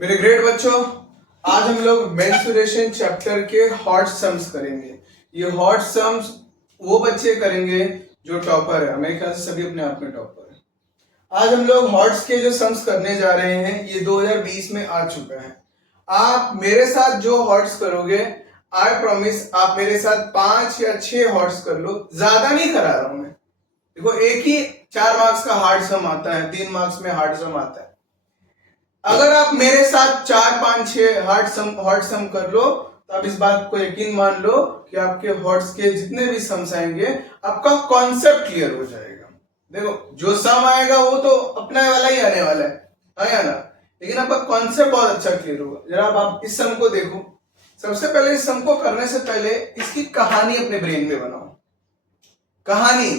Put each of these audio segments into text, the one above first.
मेरे ग्रेट बच्चों, आज हम लोग मेंसुरेशन चैप्टर के हॉट सम्स करेंगे। ये हॉट सम्स वो बच्चे करेंगे जो टॉपर है। मेरे ख्याल से सभी अपने आप में टॉपर है। आज हम लोग हॉट्स के जो सम्स करने जा रहे हैं ये 2020 में आ चुका है। आप मेरे साथ जो हॉट्स करोगे, आई प्रॉमिस आप मेरे साथ 5 या 6 हॉट्स कर लो, ज्यादा नहीं करा रहा हूं मैं। देखो, एक ही 4 मार्क्स का हार्ड सम आता है, 3 मार्क्स में हार्ड सम आता है। अगर आप मेरे साथ 4 5 6 हॉट सम कर लो तो आप इस बात को यकीन मान लो कि आपके हॉट्स के जितने भी सम्स आएंगे आपका कॉन्सेप्ट क्लियर हो जाएगा। देखो, जो सम आएगा वो तो अपना वाला ही आने वाला है ना, लेकिन आपका कॉन्सेप्ट बहुत अच्छा क्लियर होगा। जरा आप इस सम को देखो। सबसे पहले इस सम को करने से पहले इसकी कहानी अपने ब्रेन में बनाओ। कहानी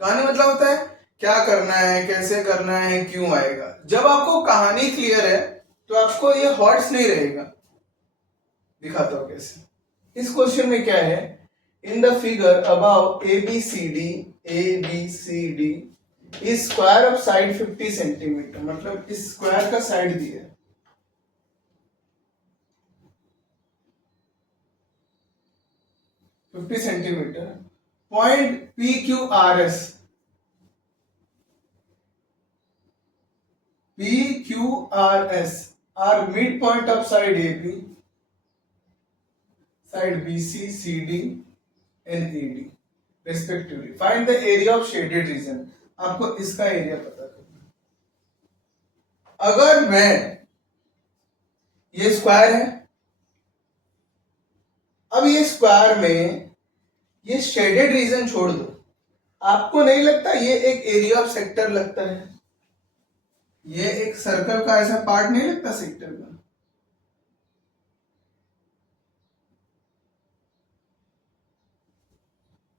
मतलब होता है क्या करना है, कैसे करना है, क्यों आएगा। जब आपको कहानी क्लियर है तो आपको ये हॉट्स नहीं रहेगा। दिखाता हूं कैसे। इस क्वेश्चन में क्या है, in the figure above ABCD is square of side 50 centimetre. मतलब इस स्क्वायर का साइड दिया है 50 centimetre. Point PQRS are midpoint of side AB, side BC, CD and AD respectively. Find the area of shaded region. आपको इसका area पता करना। अगर मैं, ये स्क्वायर है, अब ये स्क्वायर में ये शेडेड रीजन छोड़ दो, आपको नहीं लगता ये एक एरिया ऑफ सेक्टर लगता है? ये एक सर्कल का ऐसा पार्ट नहीं लगता सेक्टर का?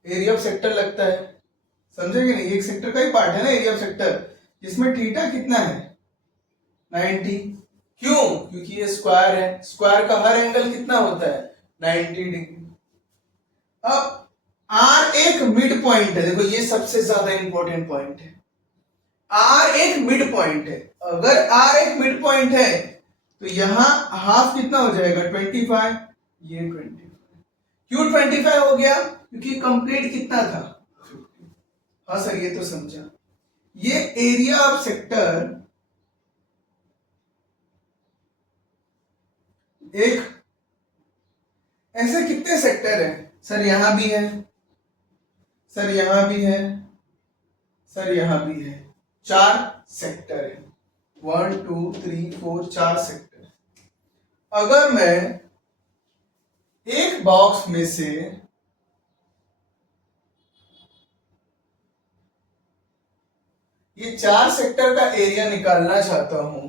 एरिया ऑफ सेक्टर लगता है, समझेंगे नहीं? एक सेक्टर का ही पार्ट है ना एरिया ऑफ सेक्टर, जिसमें थीटा कितना है 90। क्यों? क्योंकि ये स्क्वायर है, स्क्वायर का हर एंगल कितना होता है 90 डिग्री। अब आर एक मिड पॉइंट है। देखो, ये सबसे ज्यादा इंपॉर्टेंट पॉइंट है। आर एक मिड पॉइंट है। अगर आर एक मिड पॉइंट है तो यहां हाफ कितना हो जाएगा 25, ये 25। क्यों 25 हो गया? क्योंकि कंप्लीट कितना था 50। हाँ सर, ये तो समझा। ये एरिया ऑफ सेक्टर एक, ऐसे कितने सेक्टर हैं सर? यहां भी है सर, यहां भी है सर, यहां भी है। 4 सेक्टर है। 1 2 3 4 4 सेक्टर। अगर मैं एक बॉक्स में से ये 4 सेक्टर का एरिया निकालना चाहता हूं,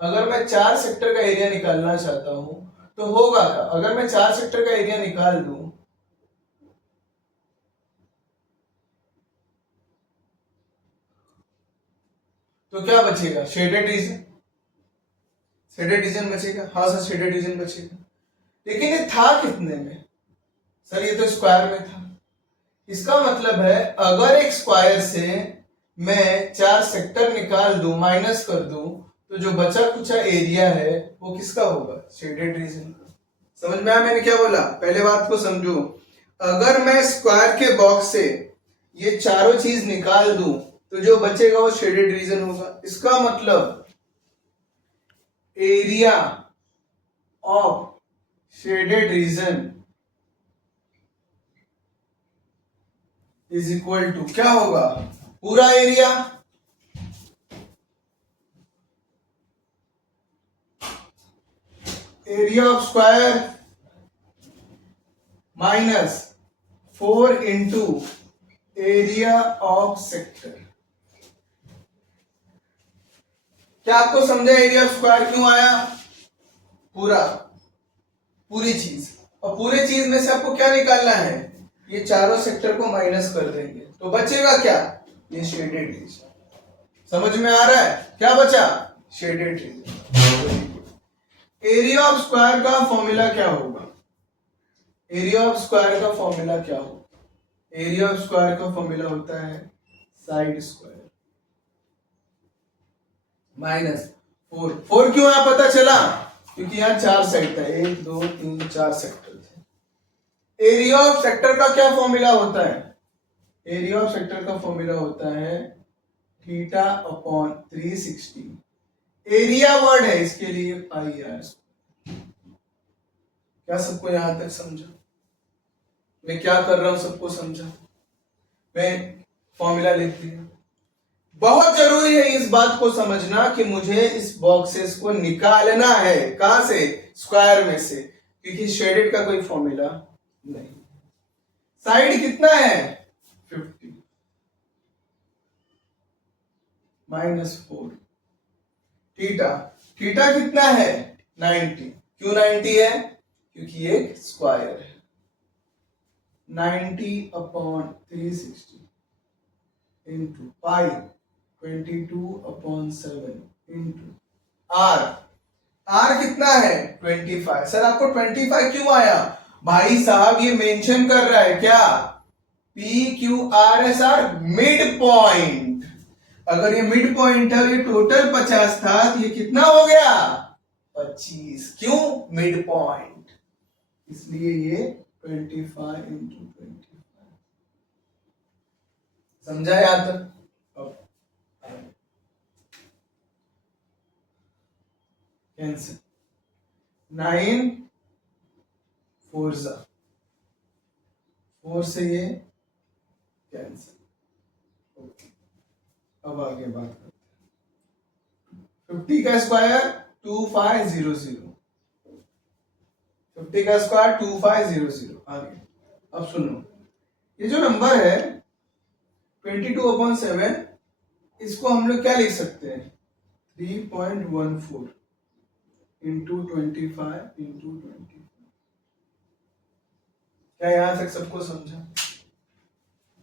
अगर मैं 4 सेक्टर का एरिया निकालना चाहता हूं तो होगा क्या? अगर मैं 4 सेक्टर का एरिया निकाल दूं तो क्या बचेगा? Shaded region. शेडेड रीजन बचेगा। हाँ सर, शेडेड रीजन बचेगा। लेकिन ये था कितने में सर? ये तो स्क्वायर में था। इसका मतलब है अगर एक स्क्वायर से मैं 4 सेक्टर निकाल दूं, माइनस कर दूं, तो जो बचा कुचा एरिया है वो किसका होगा? शेडेड रीजन का। समझ में आया मैंने क्या बोला? पहले बात को समझो। अगर मैं स्क्वायर के बॉक्स से ये चारों चीज निकाल दूं तो जो बचेगा वो शेडेड रीजन होगा। इसका मतलब area of shaded region is equal to क्या होगा? पूरा area of square minus 4 into area of sector. क्या आपको समझा एरिया ऑफ स्क्वायर क्यों आया? पूरी चीज। और पूरी चीज में से आपको क्या निकालना है? ये चारों सेक्टर को माइनस कर देंगे तो बचेगा क्या? ये शेडेड रीजन। समझ में आ रहा है? क्या बचा? Shaded region. Area of square का फॉर्मूला क्या होगा? एरिया ऑफ स्क्वायर का फॉर्मूला क्या होगा? एरिया ऑफ स्क्वायर का फॉर्मूला होता है साइड स्क्वायर माइनस 4 क्यों आया पता चला? क्योंकि यहाँ 4 सेक्टर, 1 2 3 4 सेक्टर थे। एरिया ऑफ सेक्टर का क्या फॉर्मूला होता है? एरिया ऑफ सेक्टर का फॉर्मूला होता है थीटा अपॉन 360। एरिया वर्ड है, इसके लिए पाई आर। क्या सबको यहां तक समझा? मैं क्या कर रहा हूं सबको समझा? मैं फॉर्मूला लिख दिया। बहुत जरूरी है इस बात को समझना कि मुझे इस बॉक्सेस को निकालना है। कहां से? स्क्वायर में से, क्योंकि शेडेड का कोई फॉर्मूला नहीं। साइड कितना है? 50 -4। थीटा, थीटा कितना है? 90। क्यों 90 है? क्योंकि एक स्क्वायर है। 90 upon 360 into pi 22/7 into R. R कितना है? 25। सर आपको 25 क्यों आया? भाई साहब ये मेंशन कर रहा है क्या? P Q R S R mid point. अगर ये मिड पॉइंट है, ये टोटल 50 था, तो ये कितना हो गया? 25। क्यों? मिड पॉइंट, इसलिए ये 25 इंटू 25। समझा यहां तक? कैंसिल। 9 4 4 से ये कैंसिल। ओके, अब आगे बात करते हैं। 50 का स्क्वायर 2500। 50 का स्क्वायर 2500। आगे अब सुनो, ये जो नंबर है 22/7, इसको हम लोग क्या लिख सकते हैं? 3.14 इंटू 25 इंटू 20। क्या यहां तक सबको समझा?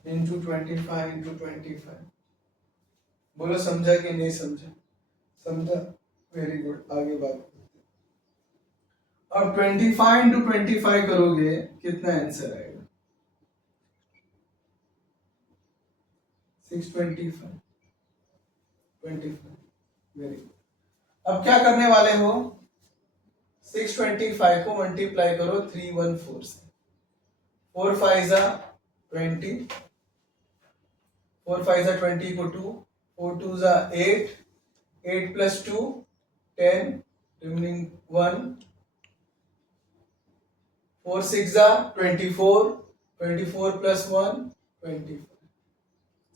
Into 25 into 25। बोलो समझा कि नहीं समझा? समझा, वेरी गुड। आगे बात करते हैं। अब 25 इंटू 25 करोगे, कितना आंसर आएगा? 625। 25, वेरी गुड। अब क्या करने वाले हो? 625 को मल्टीप्लाई करो 314 से। 4 5 20, 4 5 20 को 2, 4 2 8, 8 plus 2 10, remaining 1, 4 6 24, 24 plus 1 25।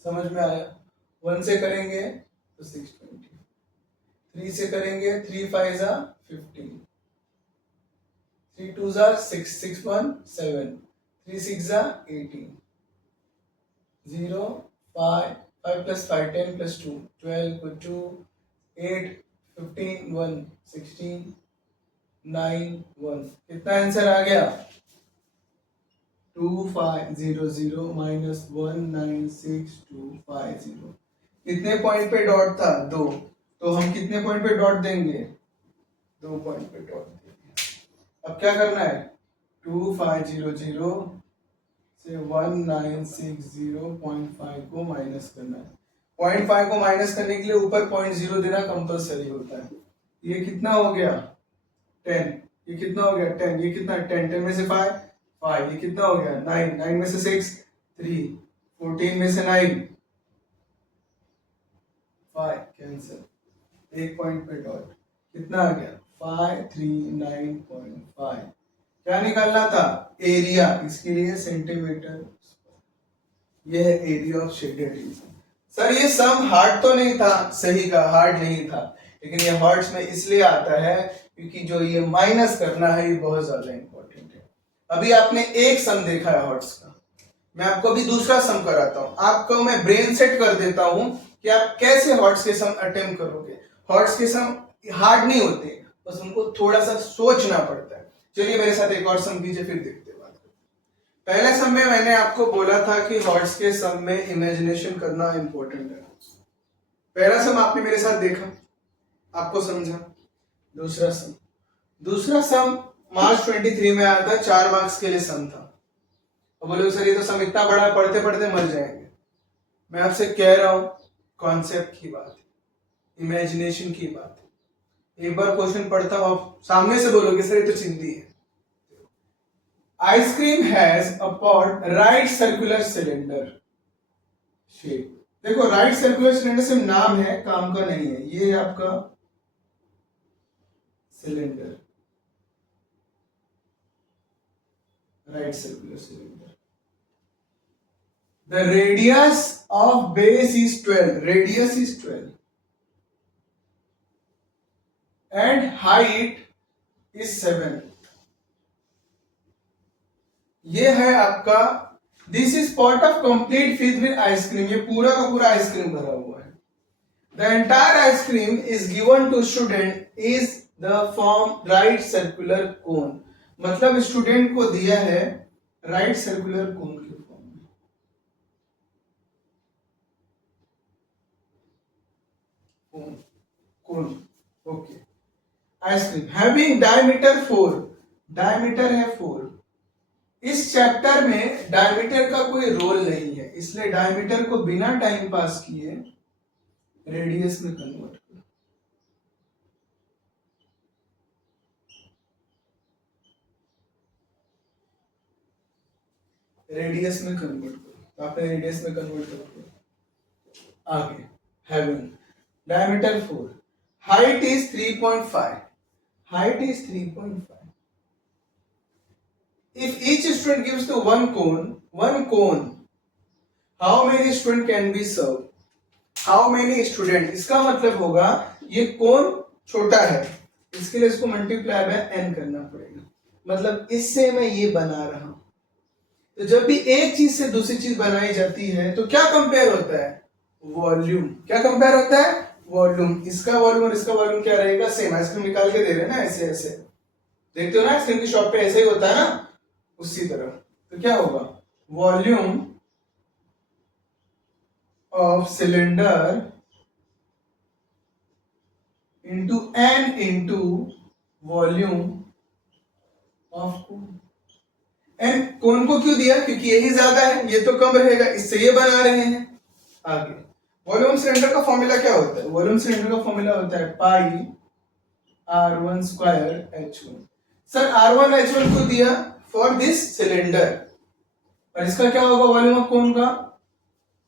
समझ में आया? 1 से करेंगे तो 620, 3 से करेंगे 3 5 15, 3 2 6, 6 1 7, 3 6 18, 0 5 5 plus 5 10 plus 2 12 2 8 15 1 16 9 1। कितना आंसर आ गया? 2500 माइनस 196250। कितने पॉइंट पे डॉट था? 2। तो हम कितने पॉइंट पे डॉट देंगे? 2 पॉइंट पे डॉट देंगे। अब क्या करना है? 2500 से 1960.5 को माइनस करना है। 0.5 को माइनस करने के लिए ऊपर 0.0 देना कंपलसरी होता है। ये कितना हो गया? 10। ये कितना हो गया? 10। ये कितना? 10 10 में से 5 5। ये कितना हो गया? 9 9 में से 6 3, 14 में से 9 5, कैंसिल। एक पॉइंट पे डॉट। कितना आ गया? 539.5। क्या निकालना था? एरिया। इसके लिए सेंटीमीटर। यह है area of shaded reason. Sir ये सम हार्ड तो नहीं था? सही का, हार्ड नहीं था, लेकिन ये हार्ड्स में इसलिए आता है क्योंकि जो ये माइनस करना है ये बहुत ज्यादा इंपॉर्टेंट है। अभी आपने एक सम देखा है हार्ड्स का, मैं आपको अभी दूसरा सम कराता हूं। आपको मैं ब्रेन सेट कर देता हूं कि आप कैसे हार्ड्स के सम अटेम्प्ट करोगे। हार्ड्स के सम हार्ड नहीं होते, बस उनको थोड़ा सा सोचना पड़ता है। चलिए मेरे साथ एक और सम कीजिए, फिर देखते हैं। बात करते पहले सम में मैंने आपको बोला था कि हार्ड्स के सम में इमेजिनेशन करना इंपॉर्टेंट है। पहला सम आपने मेरे साथ देखा, आपको समझा। दूसरा सम मार्च 23 में आया था, 4 मार्क्स के लिए सम था। और बोले सर ये तो सम इतना बड़ा, पढ़ते पढ़ते मर जाएंगे। मैं आपसे कह रहा हूं कॉन्सेप्ट की बात है, इमेजिनेशन की बात है। एक बार क्वेश्चन पढ़ता हूं, आप सामने से बोलोगे सर ये तो चिंदी है। Ice cream has a pot right circular cylinder shape. देखो राइट सर्कुलर सिलेंडर सिर्फ नाम है, काम का नहीं है। ये है आपका cylinder, right circular cylinder. The radius of base is 12, radius is 12 and height is 7। ये है आपका, this is pot of complete filled with ice cream, ये पूरा का पूरा आइसक्रीम भरा हुआ है। The entire ice cream is given to student is the form right circular cone. मतलब स्टूडेंट को दिया है राइट सर्कुलर कोन के फॉर्म में। Cone, okay. Ice cream having diameter 4, diameter है 4। इस चैप्टर में डायमीटर का कोई रोल नहीं है, इसलिए डायमीटर को बिना टाइम पास किए रेडियस में कन्वर्ट करो। रेडियस में कन्वर्ट करो, तो आपने रेडियस में कन्वर्ट करो। आगे having diameter 4, height is 3.5, height is 3.5। If each student gives to one cone, how many student can be served? How many student, इसका मतलब होगा ये कोन छोटा है, इसके लिए इसको मल्टीप्लाई बाय n करना पड़ेगा। मतलब इससे मैं ये बना रहा हूं। तो जब भी एक चीज से दूसरी चीज बनाई जाती है तो क्या कंपेयर होता है? वॉल्यूम। क्या कंपेयर होता है? वॉल्यूम। इसका वॉल्यूम और इसका वॉल्यूम क्या रहेगा? सेम। आइसक्रीम निकाल के दे रहे हैं ना, ऐसे ऐसे देखते हो ना, आइसक्रीम की शॉप पे ऐसे ही होता है ना, उसी तरह। तो क्या होगा? Volume of cylinder into n into volume of cone. N cone को क्यों दिया? क्योंकि यही ज्यादा है, ये तो कम रहेगा, इससे ये बना रहे हैं। आगे वॉल्यूम सिलेंडर का फॉर्मूला क्या होता है? वॉल्यूम सिलेंडर का फॉर्मूला होता है पाई r1 square h1। Sir r1 h1 को दिया फॉर दिस सिलेंडर, और इसका क्या होगा वॉल्यूम ऑफ कोन का?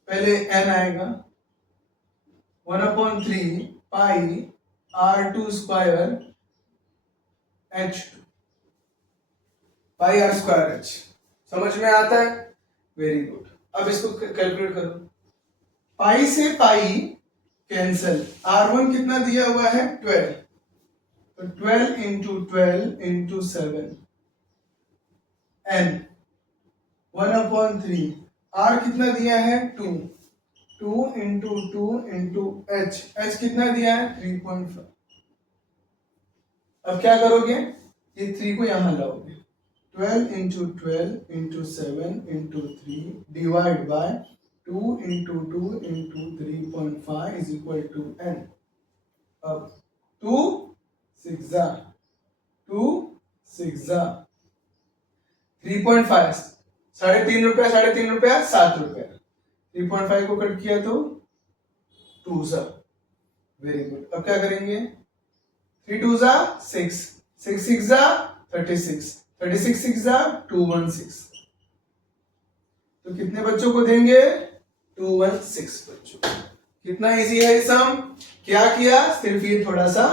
पहले n आएगा 1/3 पाई r2 स्क्वायर h2, पाई r स्क्वायर h। समझ में आता है? Very good. अब इसको कैलकुलेट करो। पाई से पाई कैंसल, r1 कितना दिया हुआ है? 12, तो 12 इंटू 12 इंटू 7 n 1/3। r कितना दिया है? 2, 2 इंटू 2 इंटू h कितना दिया है? 3.5। अब क्या करोगे? ये 3 को यहां लाओगे, 12 into 12 into 7 into 3 divide by 2 into 2 into 3.5 is equal to n। अब 2 6 2 6 3.5, 3.5 रुपया, 3.5 रुपया, 7 रुपया। 3.5 को कट किया तो 2 सा। Very good. अब क्या करेंगे? 3 2 6, 6 6 36, 36 6 216। तो कितने बच्चों को देंगे? 216 बच्चों को। कितना इजी है ये सम? क्या किया? सिर्फ ये थोड़ा सा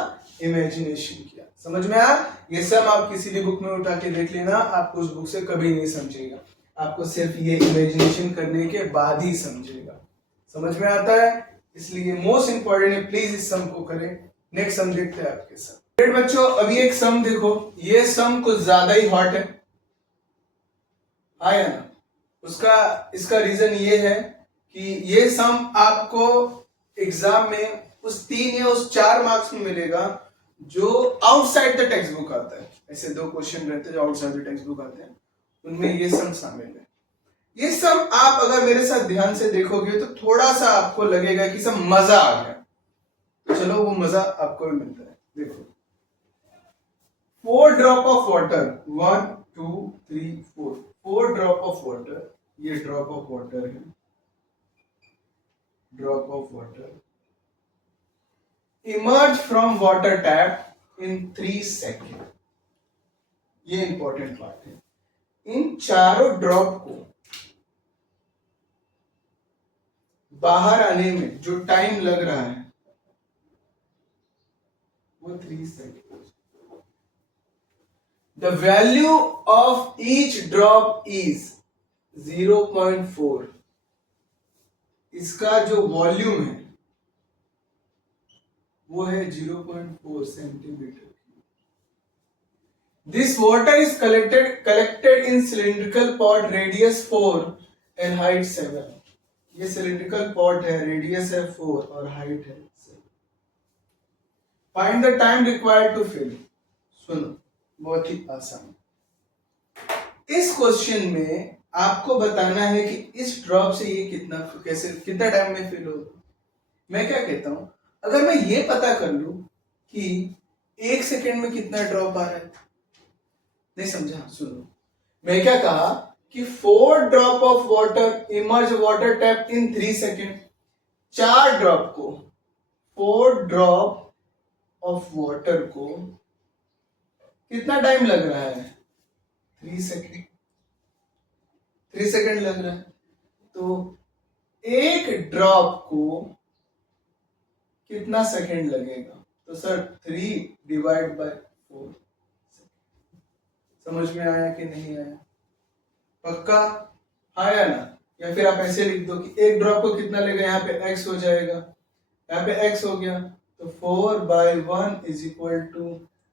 इमेजिनेशन किया। समझ में आया? ये सम आप किसी भी बुक में उठा के देख लेना, आपको उस बुक से कभी नहीं समझेगा। आपको सिर्फ ये इमेजिनेशन करने के बाद ही समझेगा। समझ में आता है? इसलिए मोस्ट इंपॉर्टेंट है, प्लीज इस सम को करें। नेक्स्ट सम देखते हैं आपके साथ। ग्रेट बच्चों, अभी एक सम देखो, ये सम कुछ ज्यादा ही हॉट है, आया ना? उसका इसका रीजन ये है कि ये सम आपको एग्जाम में उस 3 या उस 4 मार्क्स में मिलेगा जो आउटसाइड द टेक्स्ट बुक आता है। ऐसे 2 क्वेश्चन रहते हैं जो आउटसाइड द टेक्स्ट बुक आते हैं, उनमें ये सम शामिल है। ये सम आप अगर मेरे साथ ध्यान से देखोगे तो थोड़ा सा आपको लगेगा कि सब मजा आ गया। तो चलो वो मजा आपको भी मिलता है। देखो 4 drop of water, 1 2 3 4, 4 drop of water, ये ड्रॉप ऑफ वाटर है, drop of water emerge from water tap in 3 second. ये इंपॉर्टेंट बात है। इन चारों ड्रॉप को बाहर आने में जो टाइम लग रहा है वो 3 second. The value of each drop is 0.4। इसका जो वॉल्यूम है वो है 0.4 centimetre. This water is collected in cylindrical pot, radius 4 and height 7। ये सिलिंड्रिकल पॉट है, रेडियस है 4 और हाइट है 7। Find the time required to fill. सुनो, बहुत ही आसान। इस क्वेश्चन में आपको बताना है कि इस ड्रॉप से ये कितना टाइम में फिल होगा। मैं क्या कहता हूं, अगर मैं ये पता कर लूं कि 1 सेकेंड में कितना ड्रॉप आ रहा है, नहीं समझा? सुनो, मैं क्या कहा कि 4 drop of water emerge water tap in 3 second. 4 drop को, 4 ड्रॉप ऑफ वाटर को कितना टाइम लग रहा है? 3 सेकेंड। 3 सेकेंड लग रहा है। तो एक ड्रॉप को कितना सेकेंड लगेगा? तो सर 3 डिवाइड बाय 4। समझ में आया कि नहीं आया? पक्का आया ना? या फिर आप ऐसे लिख दो कि एक ड्रॉप को कितना लगेगा, यहाँ पे x हो जाएगा, यहाँ पे x हो गया, तो 4/1 इज इक्वल टू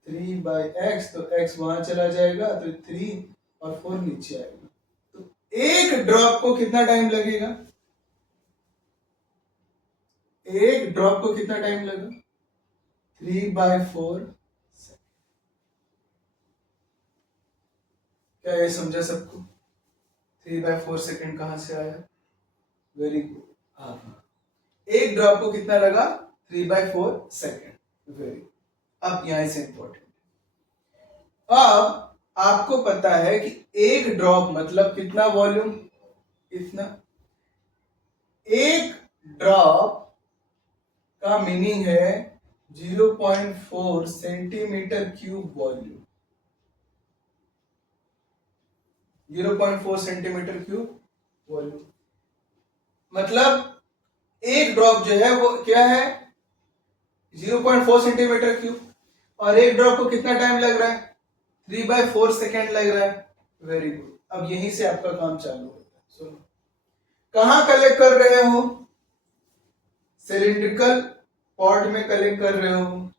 3/x। तो x वहां चला जाएगा, तो 3 और 4 नीचे आएगा। तो एक ड्रॉप को कितना टाइम लगेगा? एक ड्रॉप को कितना टाइम लगा? 3/4। क्या ये समझा सबको? 3/4 सेकेंड कहां से आया? Very good. हाँ, एक ड्रॉप को कितना लगा? 3/4 सेकेंड। वेरी। अब यहां से इंपॉर्टेंट, अब आपको पता है कि एक ड्रॉप मतलब कितना वॉल्यूम? इतना। एक ड्रॉप का मीनिंग है 0.4 centimetre cube volume. 0.4 centimetre cube volume मतलब एक ड्रॉप जो है वो क्या है? 0.4 सेंटीमीटर क्यूब। और एक ड्रॉप को कितना टाइम लग रहा है? 3/4 सेकेंड लग रहा है। Very good. अब यहीं से आपका काम चालू होता है। सुनो, कहां कलेक्ट कर रहे हो? सिलिंड्रिकल पॉट में कलेक्ट कर रहे हो।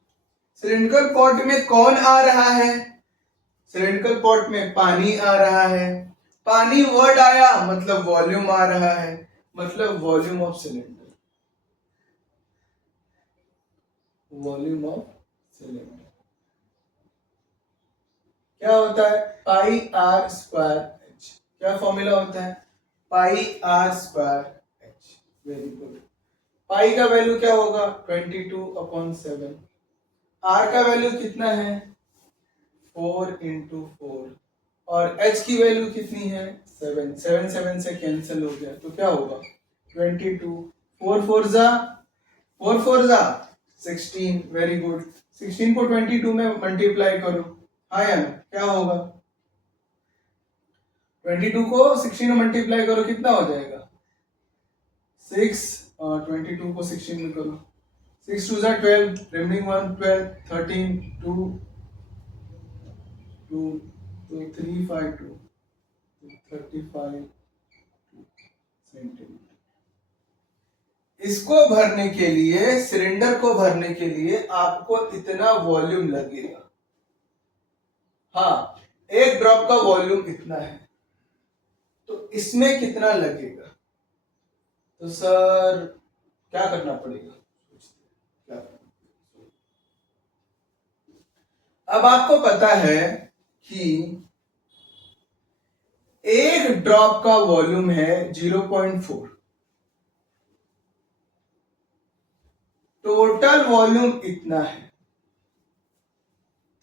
सिलिंड्रिकल पॉट में कौन आ रहा है? सिलिंड्रिकल पॉट में पानी आ रहा है। पानी वर्ड आया मतलब वॉल्यूम आ रहा है, मतलब volume of cylinder. Volume of cylinder क्या होता है? Pi are square h. क्या फॉर्मूला होता है? Pi are square h. Very good. Pi का वैल्यू क्या होगा? 22/7। आर का वैल्यू कितना है? 4/4। और h की वैल्यू कितनी है? 7। 7 7 से कैंसिल हो गया, तो क्या होगा? 22। 4 4 जा 16। Very good. 16 को 22 में मल्टीप्लाई करो। हाँ या ना? क्या होगा? 22 को 16 में मल्टीप्लाई करो, कितना हो जाएगा? 6। और 22 को 16 में करो, 6 2 12, रिमेनिंग 1 12, 13 2 2 तो 3 5 2 35 सेंटीमीटर। इसको भरने के लिए, सिलेंडर को भरने के लिए आपको इतना वॉल्यूम लगेगा। हाँ, एक ड्रॉप का वॉल्यूम इतना है, तो इसमें कितना लगेगा? तो सर क्या करना पड़ेगा? क्या करना? अब आपको पता है कि एक ड्रॉप का वॉल्यूम है 0.4। टोटल वॉल्यूम इतना है,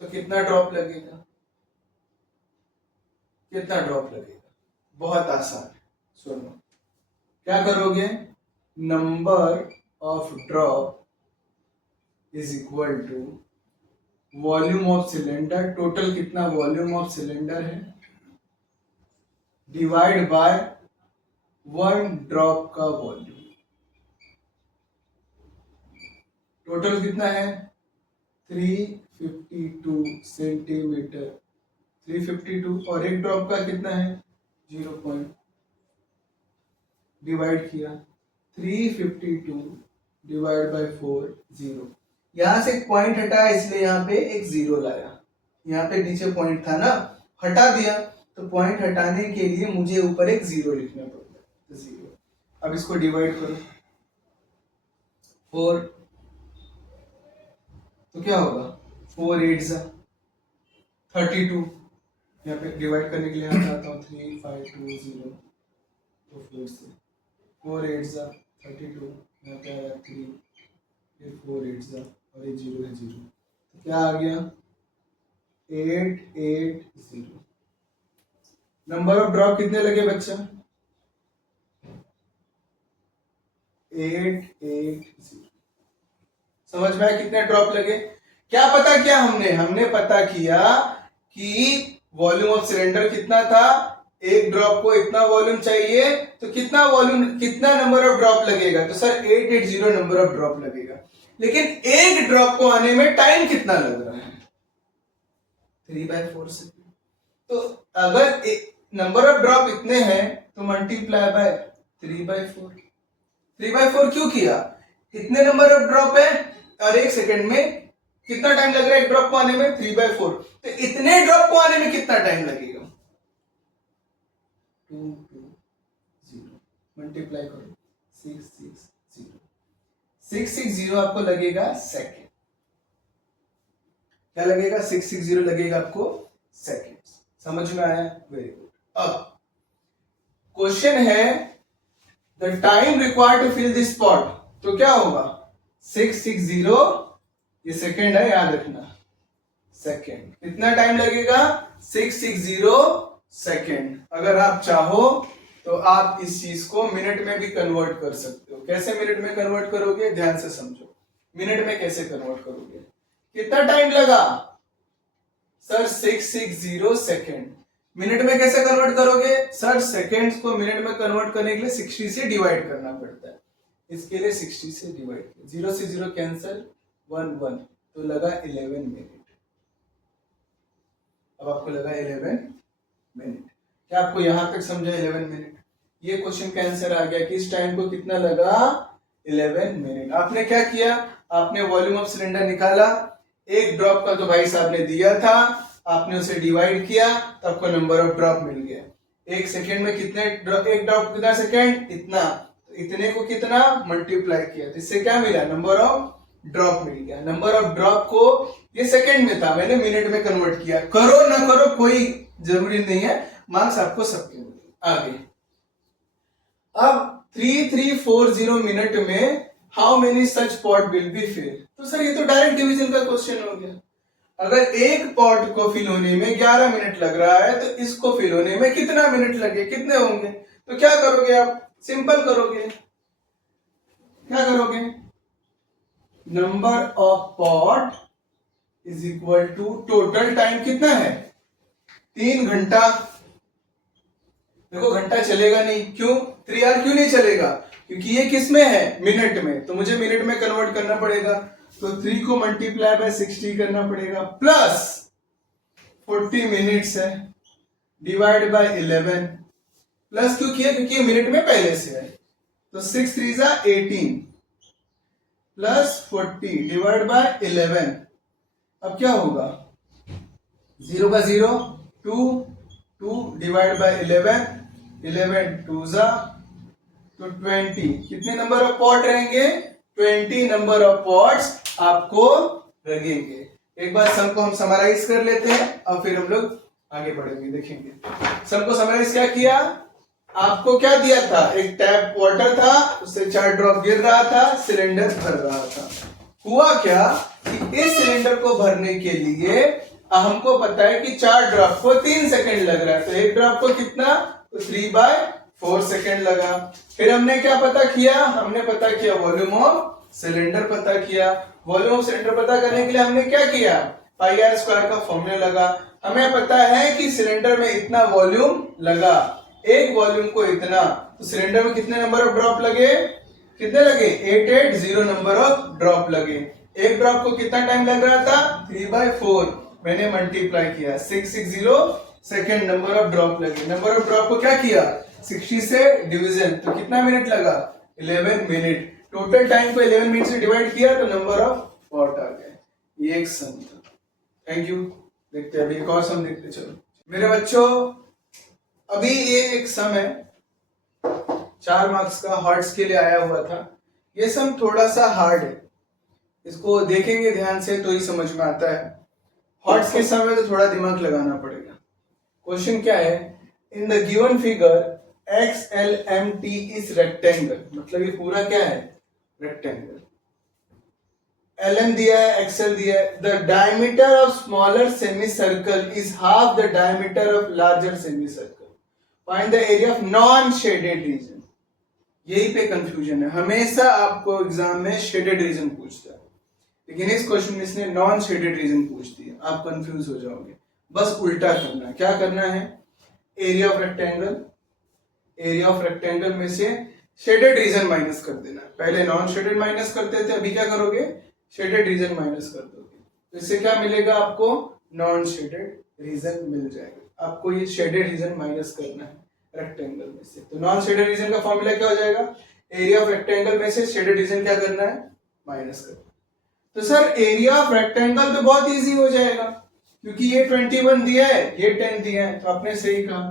तो कितना ड्रॉप लगेगा? कितना ड्रॉप लगेगा? बहुत आसान है। सुनो, क्या करोगे? Number of drop is equal to volume of cylinder, total कितना वॉल्यूम ऑफ सिलेंडर है, डिवाइड बाय 1 ड्रॉप का वॉल्यूम। टोटल कितना है 352 सेंटीमीटर, 352, और एक ड्रॉप का कितना है 0. डिवाइड किया 352 डिवाइड बाय 4, 0। यहां से एक पॉइंट हटा इसलिए यहाँ पे एक 0 लाया, यहाँ पे नीचे पॉइंट था ना, हटा दिया, तो पॉइंट हटाने के लिए मुझे ऊपर एक 0 लिखना पड़ता है, 0। अब इसको डिवाइड करो 4, तो क्या होगा 4 8 32, यहाँ पे डिवाइड करने के लिए यहाँ आता हूँ 3 5 2 0, तो 4 से 4 8 32, यहाँ पे आया 3, फिर 4 8 और ये 0 है 0, तो क्या आ गया 8 8 0। नंबर ऑफ ड्रॉप कितने लगे बच्चा 8 8 0। समझ में आया कितने ड्रॉप लगे। क्या पता किया हमने पता किया कि वॉल्यूम ऑफ सिलेंडर कितना था, एक ड्रॉप को इतना वॉल्यूम चाहिए, तो कितना वॉल्यूम, कितना नंबर ऑफ ड्रॉप लगेगा, तो सर 880 नंबर ऑफ ड्रॉप लगेगा। लेकिन एक ड्रॉप को आने में टाइम कितना लग रहा है 3/4 सेकेंड। तो अगर नंबर ऑफ ड्रॉप इतने हैं तो मल्टीप्लाई बाय 3/4। 3/4 क्यों किया, इतने नंबर ऑफ ड्रॉप है और एक सेकंड में कितना टाइम लग रहा है एक ड्रॉप को आने में 3/4, तो इतने ड्रॉप को आने में कितना टाइम लगेगा 2 2 0, मल्टीप्लाई करो 660, 660 आपको लगेगा सेकेंड। क्या लगेगा 660 लगेगा आपको सेकेंड। समझ में आया, वेरी गुड। अब क्वेश्चन है the time required to fill this spot, तो क्या होगा 660, ये सेकेंड है याद रखना, सेकेंड। कितना टाइम लगेगा 660 सेकेंड। अगर आप चाहो तो आप इस चीज को मिनट में भी कन्वर्ट कर सकते हो। कैसे मिनट में कन्वर्ट करोगे, ध्यान से समझो। मिनट में कैसे कन्वर्ट करोगे, कितना टाइम लगा सर 660 सेकेंड। मिनट में कैसे कन्वर्ट करोगे सर, सेकेंड्स को मिनट में कन्वर्ट करने के लिए 60 से डिवाइड करना पड़ता है, इसके लिए 60 से डिवाइड किया, 0 से 0 कैंसिल, 1 1, तो लगा 11 मिनट। अब आपको लगा 11 मिनट। क्या आपको यहां तक समझा 11 मिनट? ये क्वेश्चन का आंसर आ गया कि इस टाइम को कितना लगा 11 मिनट। आपने क्या किया, आपने वॉल्यूम ऑफ सिलेंडर निकाला, एक ड्रॉप का तो भाई साहब ने दिया था, आपने उसे डिवाइड किया तो आपको नंबर ऑफ ड्रॉप मिल गया। एक सेकेंड में कितने ड्रॉप, एक ड्रॉप कितना सेकेंड, इतना, तो इतने को कितना मल्टीप्लाई किया, तो इससे क्या मिला नंबर ऑफ ड्रॉप मिल गया। नंबर ऑफ ड्रॉप को ये सेकेंड में था, मैंने मिनट में कन्वर्ट किया। करो ना करो कोई जरूरी नहीं है, मार्क्स आपको सबके मिले। आगे अब 3340 मिनट में how many such pot will be fill, तो सर ये तो डायरेक्ट डिवीजन का क्वेश्चन हो गया। अगर एक पॉट को फिल होने में 11 मिनट लग रहा है तो इसको फिल होने में कितना मिनट लगे, कितने होंगे, तो क्या करोगे आप, सिंपल करोगे, क्या करोगे, number of pot is equal to total time कितना है 3 घंटा। देखो घंटा चलेगा नहीं, क्यों 3 आवर क्यों नहीं चलेगा, क्योंकि ये किस में है मिनट में, तो मुझे मिनट में कन्वर्ट करना पड़ेगा, तो 3 को मल्टीप्लाई बाय 60 करना पड़ेगा, प्लस 40 मिनट्स है डिवाइड बाय 11, प्लस क्यों किया, क्योंकि ये मिनट में पहले से है, तो 6 3 18 प्लस 40 डिवाइड बाय 11। अब क्या होगा 0 का 0, 2 2 डिवाइड बाय 11, 11 2 तो 20। कितने नंबर ऑफ पॉट रहेंगे 20 नंबर ऑफ पॉट्स आपको लगेंगे। एक बार सम को हम समराइज कर लेते हैं और फिर हम लोग आगे बढ़ेंगे, देखेंगे। सम को समराइज क्या किया, आपको क्या दिया था, एक टैप वाटर था, उससे 4 ड्रॉप गिर रहा था, सिलेंडर भर रहा था। हुआ क्या कि इस सिलेंडर को भरने के लिए हमको पता है कि 4 ड्रॉप को 3 सेकंड लग रहा है, तो एक ड्रॉप को कितना, तो 3/4 सेकंड लगा। फिर हमने क्या पता किया, हमने पता किया वॉल्यूम ऑफ सिलेंडर पता किया। वॉल्यूम ऑफ सिलेंडर पता करने के लिए हमने क्या किया, पाई आर स्क्वायर का फॉर्मूला लगा, हमें पता है कि सिलेंडर में इतना वॉल्यूम लगा, एक वॉल्यूम को इतना, तो सिलेंडर में कितने नंबर ऑफ ड्रॉप लगे, कितने लगे 880 नंबर ऑफ ड्रॉप लगे। एक ड्रॉप को कितना टाइम लग रहा था 3/4, मैंने मल्टीप्लाई किया 660 सेकेंड नंबर ऑफ ड्रॉप लगे। नंबर ऑफ ड्रॉप को क्या किया 60 से डिवीजन, तो कितना मिनट लगा 11 मिनट। टोटल टाइम को 11 मिनट से डिवाइड किया तो नंबर ऑफ वॉट आ गए। ये एक सम था। Thank you. देखते हैं अभी एक और सम देखते चलो मेरे बच्चों। अभी ये एक सम है 4 मार्क्स का, हॉट्स के लिए आया हुआ था। ये सम थोड़ा सा हार्ड है, इसको देखेंगे ध्यान से तो ही समझ में आता है। हॉट्स के सम में तो थोड़ा दिमाग लगाना पड़ेगा। क्वेश्चन क्या है, in the given figure XLMT is rectangle, मतलब ये पूरा क्या है रेक्टेंगल। LM दिया है, XL दिया है। The diameter of smaller semi circle is half the diameter of larger semi circle, find the area of non shaded region. यही पे कंफ्यूजन है, हमेशा आपको एग्जाम में शेडेड रीजन पूछता है, लेकिन इस क्वेश्चन में इसने नॉन शेडेड रीजन पूछ दिया, आप कंफ्यूज हो जाओगे। बस उल्टा करना है। क्या करना है, area of rectangle, area of rectangle में से शेडेड रीजन माइनस कर देना। पहले नॉन शेडेड माइनस करते थे, अभी क्या करोगे शेडेड रीजन माइनस कर दोगे, तो इससे क्या मिलेगा आपको नॉन शेडेड रीजन मिल जाएगा। आपको ये शेडेड रीजन माइनस करना है रेक्टेंगल में से। तो नॉन शेडेड रीजन का फॉर्मूला क्या हो जाएगा, एरिया ऑफ रेक्टेंगल में से शेडेड रीजन क्या करना है माइनस करना। तो सर एरिया ऑफ रेक्टेंगल तो बहुत इजी हो जाएगा, क्योंकि ये 21 दिया है, ये 10 दिया है, तो आपने सही कहा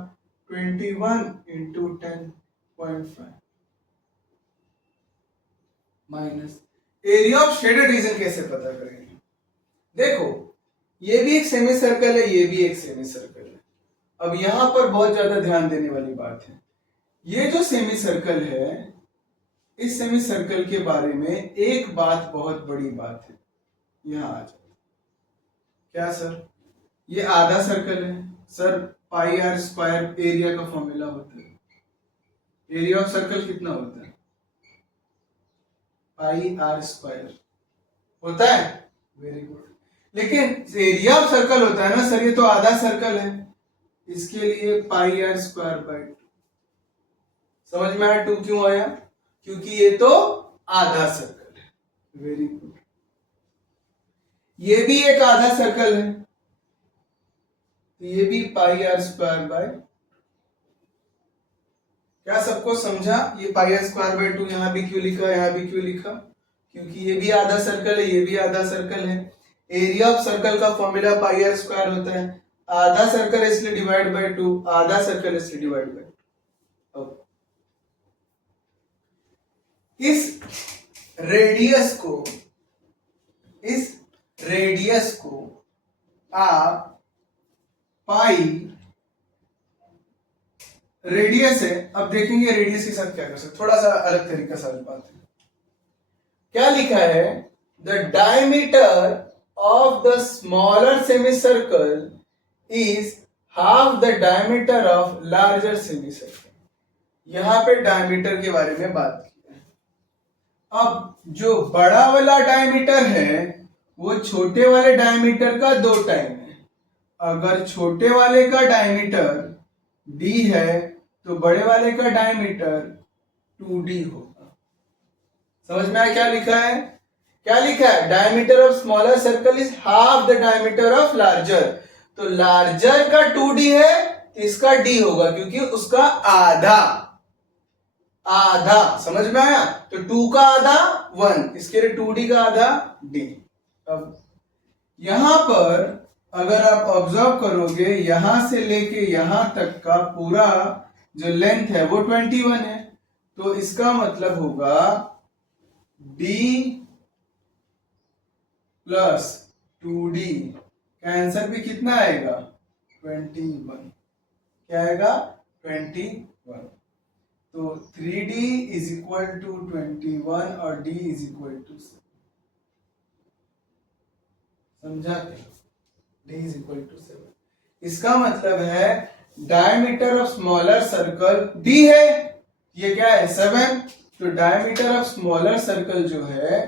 21 into 10.5 minus area of shaded reason कैसे पता करेंगे। देखो ये भी एक सेमी सर्कल है, ये भी एक सेमी सर्कल है। अब यहां पर बहुत ज्यादा ध्यान देने वाली बात है, ये जो सेमी सर्कल है, इस सेमी सर्कल के बारे में एक बात बहुत बड़ी बात है, यहां आ जाए। क्या सर, ये आधा सर्कल है sir, pi are square area का फॉर्मूला होता है। एरिया ऑफ सर्कल कितना होता है पाई आर स्क्वायर होता है, वेरी गुड। लेकिन एरिया ऑफ सर्कल होता है ना सर, ये तो आधा सर्कल है, इसके लिए पाई आर स्क्वायर बाय 2। समझ में आया 2 क्यों आया, क्योंकि ये तो आधा सर्कल है, वेरी गुड। ये भी एक आधा सर्कल है, तो ये भी पाई आर स्क्वायर बाय। क्या सबको समझा, ये पाई आर स्क्वायर बाय 2 यहां भी क्यों लिखा, यहां भी क्यों लिखा, क्योंकि ये भी आधा सर्कल है, ये भी आधा सर्कल है। एरिया ऑफ सर्कल का फॉर्मूला पाई आर स्क्वायर होता है, आधा सर्कल इसलिए डिवाइड बाय 2, आधा सर्कल इसलिए डिवाइड बाय 2। इस रेडियस को आप पाई, रेडियस है, अब देखेंगे रेडियस के साथ क्या कर सकते, थोड़ा सा अलग तरीका से बात है। क्या लिखा है, the diameter of the smaller semi circle is half the diameter of larger semi circle. यहां पे डायमीटर के बारे में बात की है। अब जो बड़ा वाला डायमीटर है वो छोटे वाले डायमीटर का 2 टाइम है। अगर छोटे वाले का डायमीटर d है तो बड़े वाले का डायमीटर 2d होगा। समझ में आया क्या लिखा है, क्या लिखा है, diameter of smaller circle is half the diameter of larger. तो लार्जर का 2d है, इसका d होगा, क्योंकि उसका आधा, समझ में आया। तो 2 का आधा 1, इसके लिए 2d का आधा d। अब यहां पर अगर आप ऑब्जर्व करोगे, यहां से लेके यहां तक का पूरा जो लेंथ है वो 21 है, तो इसका मतलब होगा d प्लस 2d का आंसर भी कितना आएगा 21। क्या आएगा 21। तो 3d इज इक्वल टू 21 और d इज इक्वल टू 7। समझा क्या, d इज इक्वल टू 7। इसका मतलब है diameter of smaller circle d है, ये क्या है 7, तो डायमीटर ऑफ स्मॉलर सर्कल जो है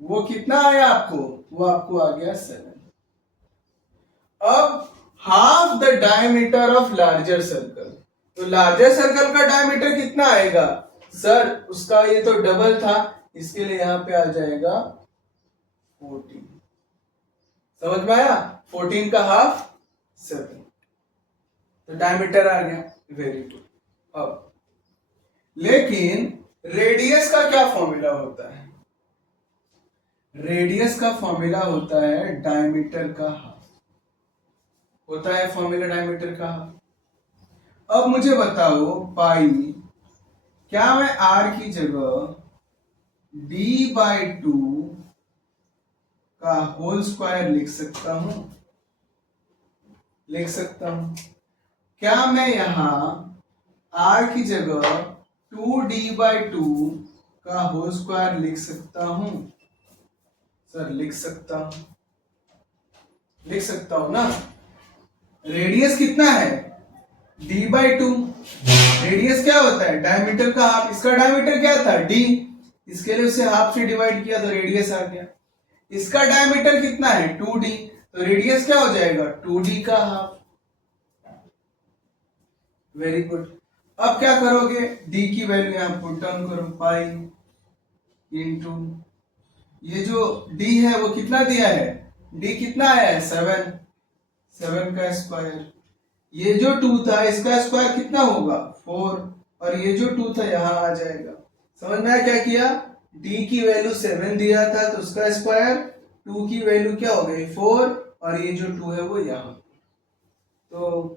वो कितना आया आपको, वो आपको आ गया 7। अब half the diameter of larger circle, तो लार्जर सर्कल का डायमीटर कितना आएगा सर, उसका ये तो डबल था, इसके लिए यहां पे आ जाएगा 14। समझ में आया? 14 का हाफ 7, तो डायमीटर आ गया। Very good. अब लेकिन रेडियस का क्या फॉर्मूला होता है? रेडियस का फॉर्मूला होता है डायमीटर का हाफ, होता है फॉर्मूला डायमीटर का हाफ। अब मुझे बताओ पाई, क्या मैं आर की जगह d/2 का होल स्क्वायर लिख सकता हूं? लिख सकता हूं। क्या मैं यहां r की जगह 2d/2 का होल स्क्वायर लिख सकता हूं? सर लिख सकता हूं, लिख सकता हूं ना। रेडियस कितना है? d/2। रेडियस क्या होता है? डायमीटर का हाफ। इसका डायमीटर क्या था? d, इसके लिए उसे हाफ से डिवाइड किया तो रेडियस आ गया। इसका डायमीटर कितना है? 2d, तो रेडियस क्या हो जाएगा? 2d का हाफ। Very good. अब क्या करोगे? d की वैल्यू यहां पुट डाउन करो, पाई इंटू ये जो d है वो कितना दिया है? d कितना आया है? 7, 7 का स्क्वायर। ये जो 2 था इसका स्क्वायर कितना होगा? 4, और ये जो 2 था यहां आ जाएगा। समझ में आया क्या किया? d की वैल्यू 7 दिया था तो उसका स्क्वायर, 2 की वैल्यू क्या हो गई? 4, और ये जो 2 है वो यहां। तो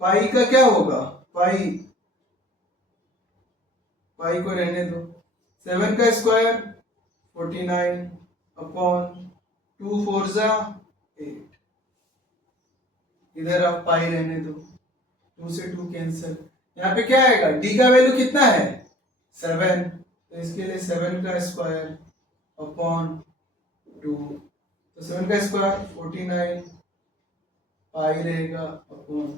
पाई का क्या होगा? पाई, पाई को रहने दो। 7 का स्क्वायर 49 अपॉन 2 4 जा 8। इधर आप पाई रहने दो, 2 से 2 कैंसिल। यहाँ पे क्या आएगा? d का वैल्यू कितना है? 7, तो इसके लिए 7 का स्क्वायर अपॉन 2, तो 7 का स्क्वायर 49 पाई रहेगा अपॉन 2।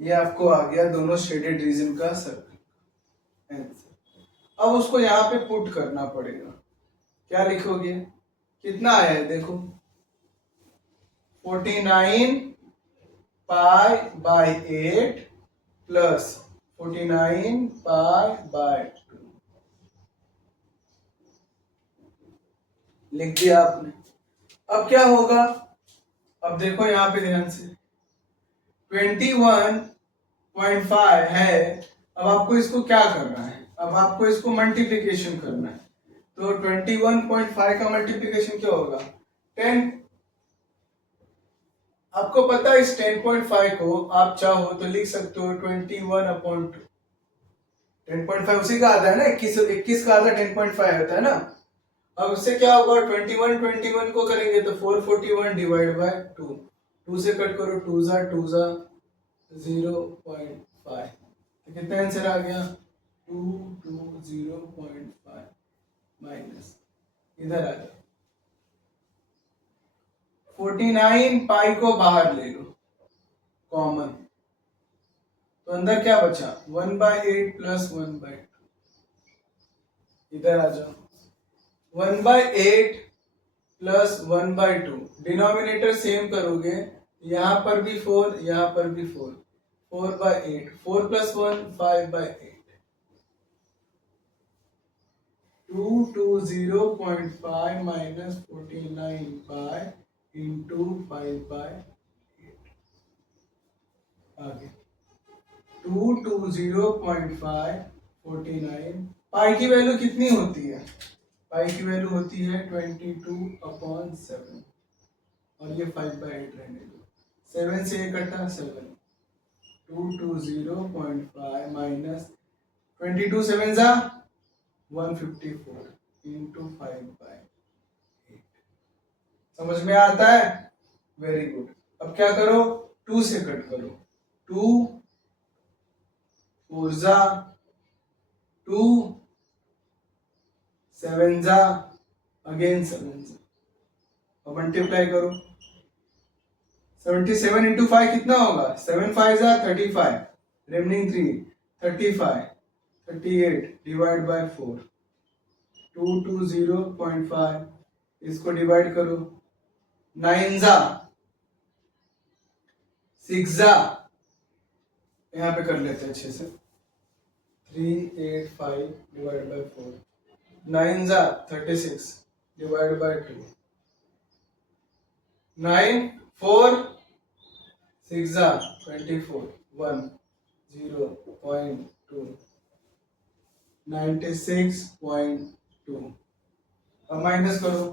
ये आपको आ गया दोनों शेडेड रीजन का सर्कल आंसर। अब उसको यहाँ पे पुट करना पड़ेगा। क्या लिखोगे? कितना आया है देखो, 49 pi by 8 plus 49 pi by 2 लिख दिया आपने। अब क्या होगा? अब देखो यहां पे ध्यान से, 21.5 है। अब आपको इसको क्या करना है? अब आपको इसको मल्टीप्लिकेशन करना है। तो 21.5 का मल्टीप्लिकेशन क्या होगा? 10। आपको पता है इस 10.5 को आप चाहो तो लिख सकते हो 21/2। 10.5 उसी का आता है ना, 21 का आता 10.5 होता है ना। अब उससे क्या होगा? 21 को करेंगे तो 441 डिवाइड बाय 2, 2 से कट करो, 2 जा 0.5, तो कितना आंसर आ गया? 0.5 माइनस, इधर आ जाओ, 49 पाई को बाहर ले लो कॉमन, तो अंदर क्या बचा? 1/8 प्लस 1/2। इधर आ जाओ, 1/8 प्लस 1/2, डिनोमिनेटर सेम करोगे, यहां पर भी 4, यहां पर भी 4, 4/8, 4 प्लस 1 5/8, 220.5 माइनस 49 पाई इंटू 5/8 आगे 220.5 49 पाई की वैल्यू कितनी होती है? पाई की वैल्यू होती है 22/7, और ये 5/8 रहने दो, 7 से कटा 7, 220.5 माइनस 22 7 जा 154 इंटू 5/8। समझ में आता है? Very good. अब क्या करो? 2 से कट करो, 2 4 जा 2, 7 जा अगेन 7 जा, अब मल्टीप्लाई करो, 77 इंटू 5 कितना होगा? 7 5 जा 35, रिमेनिंग 3 35, 38 डिवाइड बाय 4, 220.5, इसको डिवाइड करो, 9 जा 6 जा, यहाँ पे कर लेते हैं अच्छे से, 385 डिवाइड बाय 4, 9 जा 36 डिवाइड बाय 2, 9 4 6 जा 24, 1 0.2 96.2। अब माइनस करो,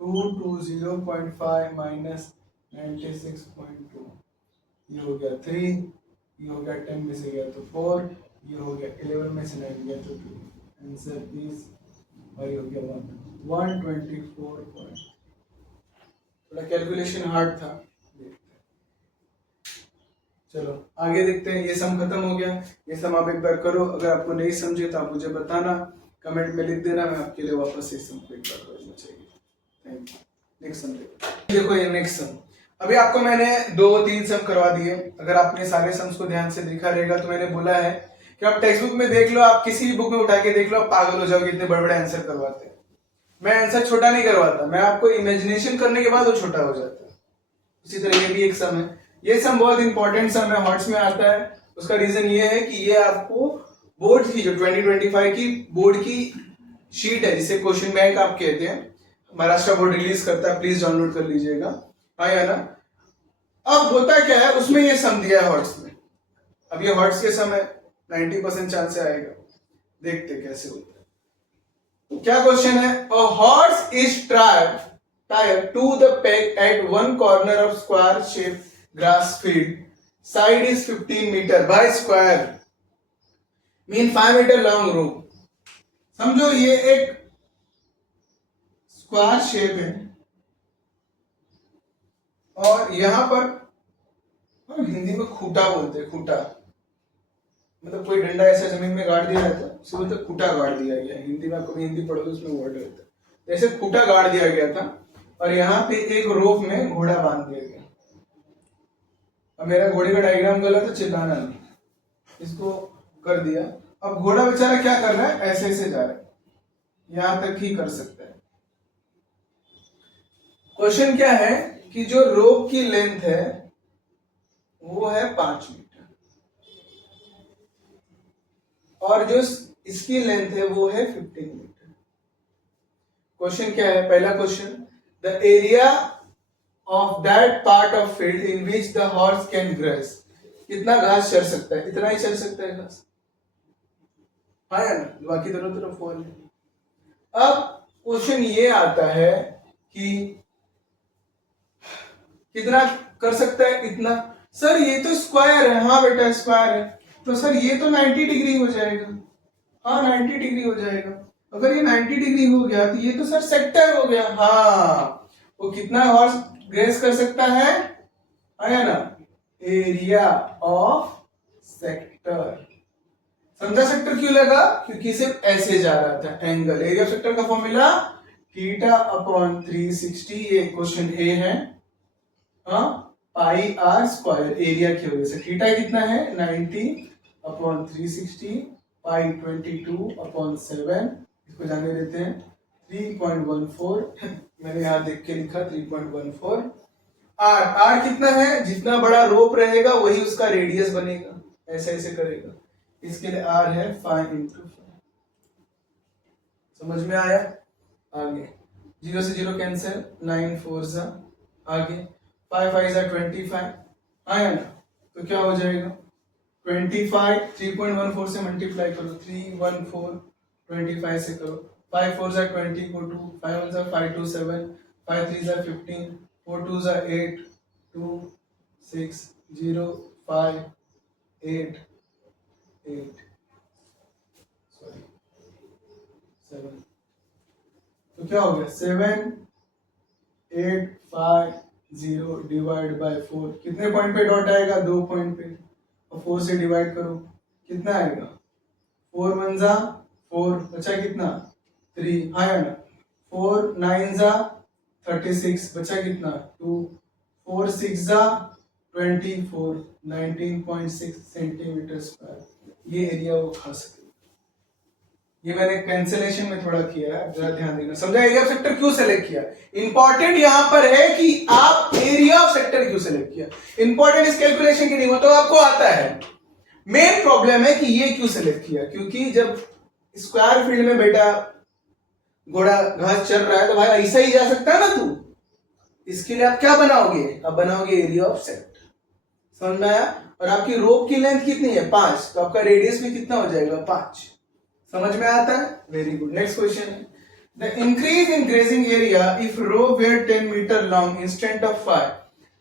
2 2 0.5 माइनस 96.2, ये हो गया 3, ये हो गया 10 में से गया तो 4, ये हो गया 11 में से 9 गया तो 2, आंसर इज, और ये हो गया 124 थोड़ा कैलकुलेशन हार्ड था। चलो आगे देखते हैं, ये सम खत्म हो गया, ये सम आप एक बार करो, अगर आपको नहीं समझे तो आप मुझे बताना, कमेंट में लिख देना, मैं आपके लिए वापस इस सम को एक बार करना चाहिए। Thank you. नेक्स्ट सम देखो, ये नेक्स्ट सम, अभी आपको मैंने 2-3 सम करवा दिए, अगर आपने सारे सम्स को ध्यान से देखा रहेगा तो मैंने बोला है कि आप टेक्स्ट बुक में देख लो, आप किसी भी बुक में उठा के देख लो, आप पागल हो जाओगे, इतने बड़े बड़े आंसर करवाते हैं। मैं आंसर छोटा नहीं करवाता, मैं आपको इमेजिनेशन करने के बाद वो छोटा हो जाता है। उसी तरह ये भी एक सम है, ये सम बहुत इंपॉर्टेंट सम है, हॉट्स में आता है। उसका रीजन ये है कि ये आपको बोर्ड की जो 2025 की बोर्ड की शीट है, जिसे क्वेश्चन बैंक आप कहते हैं, महाराष्ट्र बोर्ड रिलीज करता है, प्लीज डाउनलोड कर लीजिएगा। हाँ या ना। अब होता क्या है, उसमें ये सम दिया है हॉट्स में, अब ये हॉट्स के सम है, 90% चांस से आएगा, देखते कैसे होता है। क्या क्वेश्चन है, a horse is tied to the peg at one corner of square shaped grass field, side is 15 meter by square mean 5 meter long rope। समझो ये एक स्क्वायर शेप है और यहां पर हिंदी में खूटा बोलते हैं, खूटा मतलब कोई डंडा ऐसा जमीन में गाड़ दिया रहता है, उसे बोलते खूटा गाड़ दिया गया, हिंदी में आप कभी हिंदी पढ़ोगे उसमें वर्ड रहता है, जैसे खूटा गाड़ दिया गया था और यहाँ पे एक रोप में घोड़ा बांध दिया गया। अब मेरा घोड़े का डायग्राम गलत तो चिल्लाना नहीं, इसको कर दिया। अब घोड़ा बेचारा क्या कर रहा है, ऐसे ऐसे जा रहा है, यहां तक ही कर सकता है। क्वेश्चन क्या है कि जो रोप की लेंथ है वो है 5 मीटर और जो इसकी लेंथ है वो है 15 मीटर। क्वेश्चन क्या है, पहला question, the area of that part of field in which the horse can grace, कितना घास चर सकता है, इतना ही चर सकता है घास, हाँ या ना, बाकी दोनों तरफ फॉल है। अब क्वेश्चन ये आता है कि कितना कर सकता है, इतना, सर ये तो स्क्वायर है, हाँ बेटा स्क्वायर है, तो सर ये तो 90 डिग्री हो जाएगा, हाँ 90 डिग्री हो जाएगा, अगर ये 90 डिग्री हो गया तो ये तो सर सेक्टर हो गया, हाँ वो कितना हॉर्स ग्रेस कर सकता है, आया ना, एरिया ऑफ सेक्टर। समझा सेक्टर क्यों लगा, क्योंकि सिर्फ ऐसे जा रहा था एंगल, एरिया ऑफ सेक्टर का फॉर्मूला थीटा अपॉन 360, ये क्वेश्चन ए है, हाँ पाई आर स्क्वायर, एरिया की वजह से थीटा कितना है 90 अपॉन 360 पाई 22 अपॉन 7, इसको जाने देते हैं 3.14 मैंने यहां देख के लिखा 3.14। आर, आर कितना है, जितना बड़ा रोप रहेगा वही उसका रेडियस बनेगा, ऐसे ऐसे करेगा, इसके लिए आर है 5 × 5। समझ में आया, आगे 0 से 0 कैंसिल, 9 4 जा, आगे 5 5 जा 25, आया ना, तो क्या हो जाएगा 25, 3.14 से मल्टीप्लाई करो, 314 25 से करो, 5 4 जा 20 को 2, 5 1 जा 5 2 7, 5 3 जा 15, 4 2 जा 8, 2 6 0 5 8 8 सॉरी 7, तो क्या हो गया 7 8 5 0 डिवाइड बाय 4, कितने पॉइंट पे डॉट आएगा, 2 पॉइंट पे, और 4 से डिवाइड करो कितना आएगा, 4 1 जा 4, बचा कितना 3, आया ना, 4 9 जा 36, बचा कितना 2, 4 6 जा 24, 19.6 सेंटीमीटर स्क्वायर, ये एरिया वो खा सके। ये मैंने कैंसिलेशन में थोड़ा किया है, जरा ध्यान देना। समझा एरिया ऑफ सेक्टर क्यों सेलेक्ट किया? इंपॉर्टेंट यहां पर है कि आप एरिया ऑफ सेक्टर क्यों सेलेक्ट किया। इंपॉर्टेंट इस कैलकुलेशन की नहीं, वो तो आपको आता है। मेन प्रॉब्लम है कि ये क्यों सेलेक्ट किया, क्योंकि जब स्क्वायर फील्ड में बेटा घोड़ा घास चल रहा है तो भाई ऐसा ही जा सकता है ना तू। इसके लिए आप क्या बनाओगे, आप बनाओगे एरिया ऑफ सेक्टर। समझ में आया? और आपकी रोप की लेंथ कितनी है 5, तो आपका रेडियस भी कितना हो जाएगा 5। समझ में आता है? Very good. नेक्स्ट क्वेश्चन है the increase in grazing area if rope were 10 metre long instead of 5।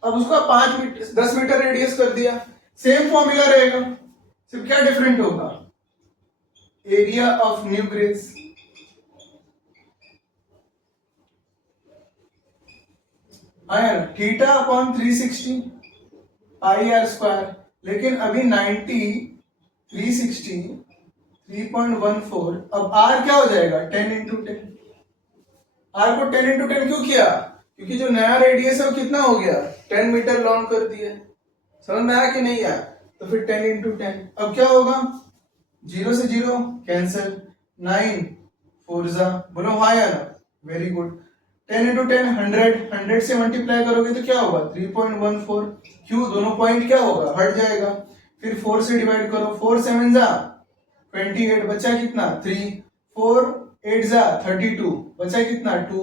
अब उसका 5 मीटर 10 मीटर रेडियस कर दिया, सेम फॉर्मूला रहेगा, सिर्फ क्या डिफरेंट होगा, एरिया ऑफ न्यू ग्रेज। आया theta upon 360 pi are square. लेकिन अभी 90 360 3.14, अब आर क्या हो जाएगा 10 इंटू 10। आर को 10 इंटू 10 क्यों किया, क्योंकि जो नया रेडियस है वो कितना हो गया 10 मीटर लॉन्ग कर दिया। समझ में आया कि नहीं आया? तो फिर 10 इंटू 10, अब क्या होगा 0 से 0 कैंसिल, 9 4 जा बोलो हाँ या ना। Very good. 10 इंटू 10 100 से मल्टीप्लाई करोगे तो क्या होगा 3.14। क्यों, दोनों पॉइंट क्या होगा हट जाएगा। फिर 4 से डिवाइड करो, 4 7 जा 28, बचा कितना 3, 4 8 जा 32, बचा कितना 2,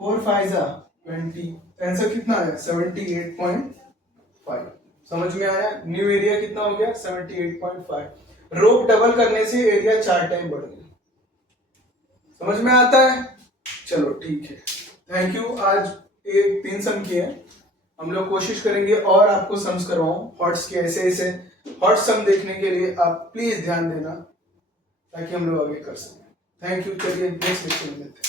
4 5 जा 20। आंसर कितना है 78.5। समझ में आया? न्यू एरिया कितना हो गया 78.5। रोप डबल करने से एरिया 4 टाइम बढ़ गया। समझ में आता है? चलो ठीक है, थैंक यू। आज 3 सम किए हैं, हम लोग कोशिश करेंगे और आपको सम्स करवाऊं हॉट्स के। ऐसे ऐसे हॉट सम देखने के लिए आप प्लीज ध्यान देना ताकि हम लोग आगे कर सकें। Thank you. चलिए नेक्स्ट लेक्चर में मिलते हैं।